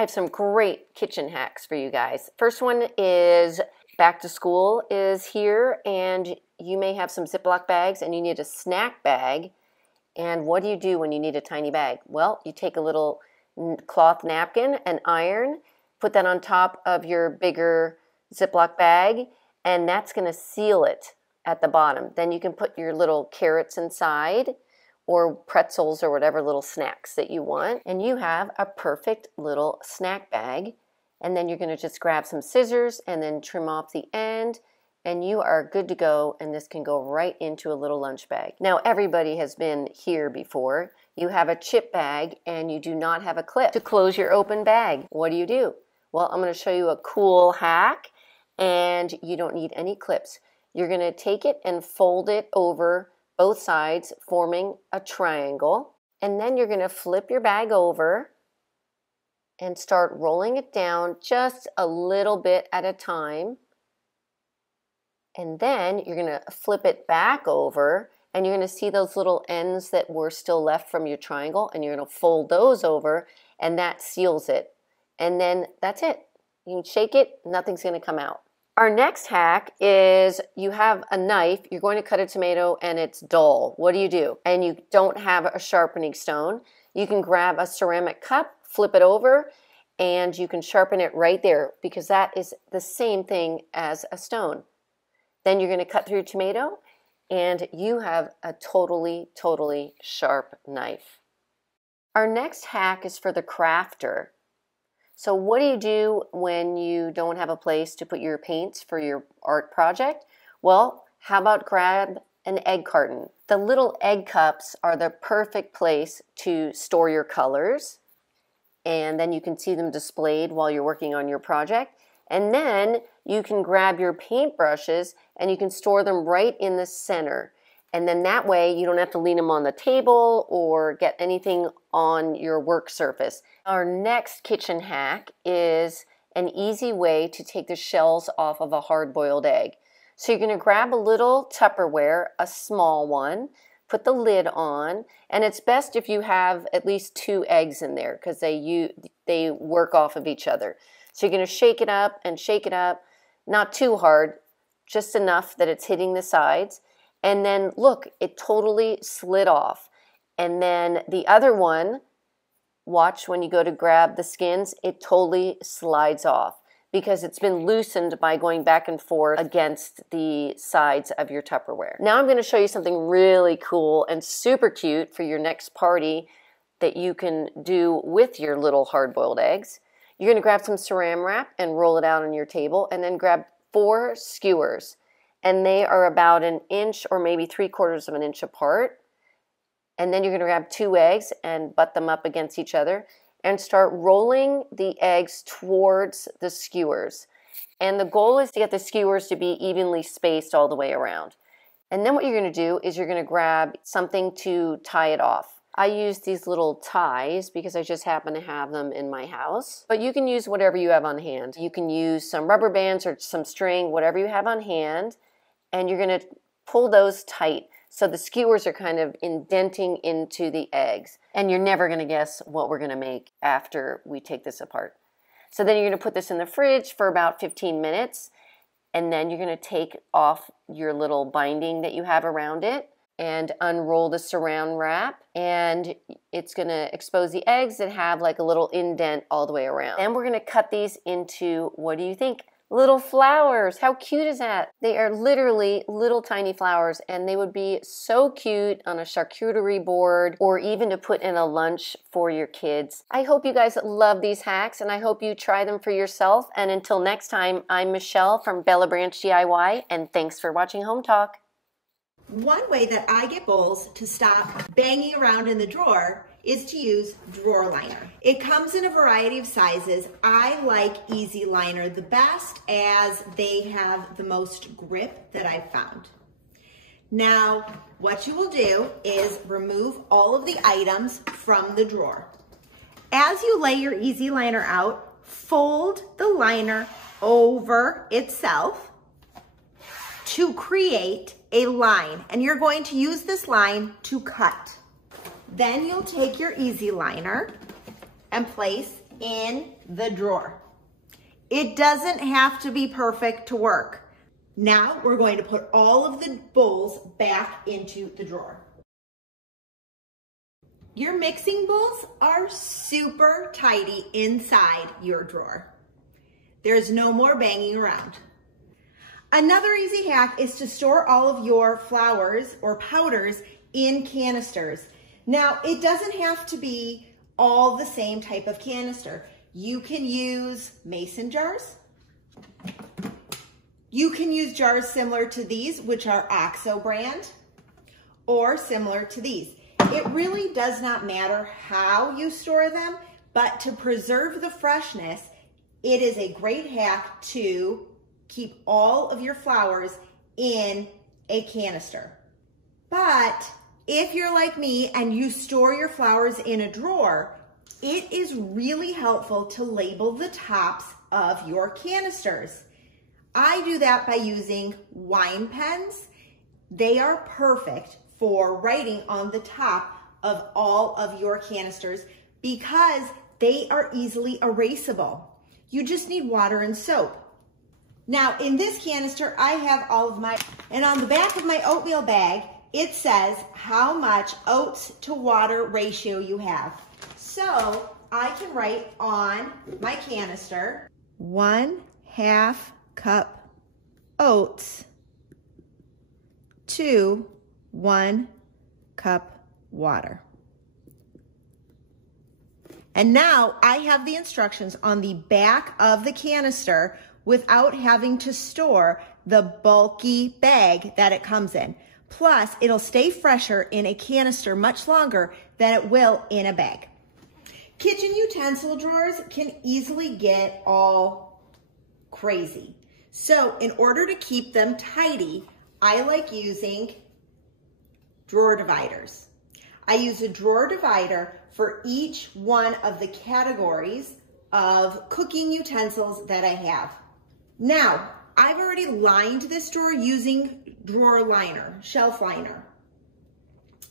I have some great kitchen hacks for you guys. First one is back to school is here, and you may have some Ziploc bags and you need a snack bag. And what do you do when you need a tiny bag? Well, you take a little cloth napkin and iron, put that on top of your bigger Ziploc bag, and that's going to seal it at the bottom. Then you can put your little carrots inside or pretzels or whatever little snacks that you want, and you have a perfect little snack bag. And then you're going to just grab some scissors and then trim off the end, and you are good to go, and this can go right into a little lunch bag. Now, everybody has been here before. You have a chip bag and you do not have a clip to close your open bag. What do? Well, I'm going to show you a cool hack, and you don't need any clips. You're going to take it and fold it over both sides, forming a triangle, and then you're going to flip your bag over and start rolling it down just a little bit at a time. And then you're going to flip it back over, and you're going to see those little ends that were still left from your triangle, and you're going to fold those over, and that seals it. And then that's it. You can shake it, nothing's going to come out. Our next hack is you have a knife, you're going to cut a tomato and it's dull. What do? And you don't have a sharpening stone. You can grab a ceramic cup, flip it over, and you can sharpen it right there, because that is the same thing as a stone. Then you're going to cut through your tomato, and you have a totally sharp knife. Our next hack is for the crafter. So what do you do when you don't have a place to put your paints for your art project? Well, how about grab an egg carton? The little egg cups are the perfect place to store your colors, and then you can see them displayed while you're working on your project. And then you can grab your paintbrushes and you can store them right in the center. And then that way you don't have to lean them on the table or get anything on your work surface. Our next kitchen hack is an easy way to take the shells off of a hard-boiled egg. So you're going to grab a little Tupperware, a small one, put the lid on, and it's best if you have at least 2 eggs in there, because they work off of each other. So you're going to shake it up and shake it up, not too hard, just enough that it's hitting the sides. And then look, it totally slid off. And then the other one, watch when you go to grab the skins, it totally slides off because it's been loosened by going back and forth against the sides of your Tupperware. Now I'm going to show you something really cool and super cute for your next party that you can do with your little hard-boiled eggs. You're going to grab some saran wrap and roll it out on your table, and then grab 4 skewers. And they are about 1 inch or maybe 3/4 of an inch apart. And then you're going to grab 2 eggs and butt them up against each other and start rolling the eggs towards the skewers. And the goal is to get the skewers to be evenly spaced all the way around. And then what you're going to do is you're going to grab something to tie it off. I use these little ties because I just happen to have them in my house. But you can use whatever you have on hand. You can use some rubber bands or some string, whatever you have on hand. And you're going to pull those tight so the skewers are kind of indenting into the eggs. And you're never going to guess what we're going to make after we take this apart. So then you're going to put this in the fridge for about 15 minutes. And then you're going to take off your little binding that you have around it and unroll the saran wrap. And it's going to expose the eggs that have like a little indent all the way around. And we're going to cut these into, what do you think? Little flowers. How cute is that? They are literally little tiny flowers, and they would be so cute on a charcuterie board or even to put in a lunch for your kids. I hope you guys love these hacks, and I hope you try them for yourself. And until next time, I'm Michelle from Bella Branch DIY, and thanks for watching Home Talk. One way that I get bowls to stop banging around in the drawer is to use drawer liner. It comes in a variety of sizes. I like Easy Liner the best as they have the most grip that I've found. Now, what you will do is remove all of the items from the drawer. As you lay your Easy Liner out, fold the liner over itself to create a line, and you're going to use this line to cut. Then you'll take your Easy Liner and place in the drawer. It doesn't have to be perfect to work. Now we're going to put all of the bowls back into the drawer. Your mixing bowls are super tidy inside your drawer. There's no more banging around. Another easy hack is to store all of your flours or powders in canisters. Now, it doesn't have to be all the same type of canister. You can use mason jars. You can use jars similar to these, which are OXO brand, or similar to these. It really does not matter how you store them, but to preserve the freshness, it is a great hack to keep all of your flours in a canister. But if you're like me and you store your flours in a drawer, it is really helpful to label the tops of your canisters. I do that by using wine pens. They are perfect for writing on the top of all of your canisters because they are easily erasable. You just need water and soap. Now in this canister, I have all of my, and on the back of my oatmeal bag, it says how much oats to water ratio you have. So I can write on my canister, 1/2 cup oats to 1 cup water. And now I have the instructions on the back of the canister without having to store the bulky bag that it comes in. Plus, it'll stay fresher in a canister much longer than it will in a bag. Kitchen utensil drawers can easily get all crazy. So in order to keep them tidy, I like using drawer dividers. I use a drawer divider for each one of the categories of cooking utensils that I have. Now, I've already lined this drawer using drawer liner, shelf liner.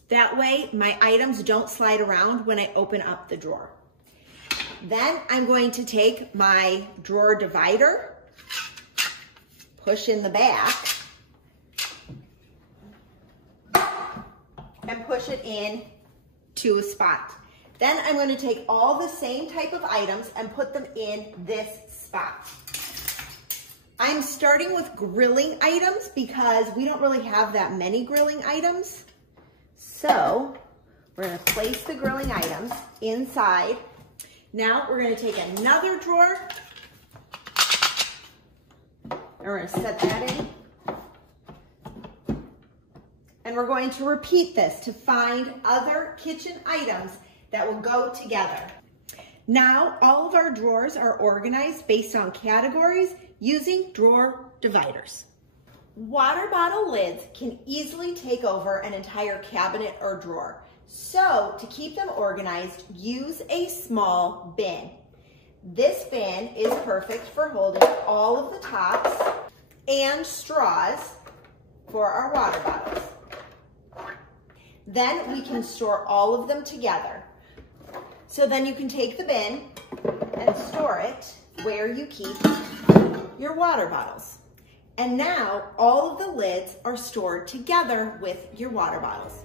That way my items don't slide around when I open up the drawer. Then I'm going to take my drawer divider, push in the back, and push it in to a spot. Then I'm going to take all the same type of items and put them in this spot. I'm starting with grilling items because we don't really have that many grilling items. So we're going to place the grilling items inside. Now we're going to take another drawer and we're going to set that in. And we're going to repeat this to find other kitchen items that will go together. Now all of our drawers are organized based on categories using drawer dividers. Water bottle lids can easily take over an entire cabinet or drawer. So to keep them organized, use a small bin. This bin is perfect for holding all of the tops and straws for our water bottles. Then we can store all of them together. So then you can take the bin and store it where you keep your water bottles. And now all of the lids are stored together with your water bottles.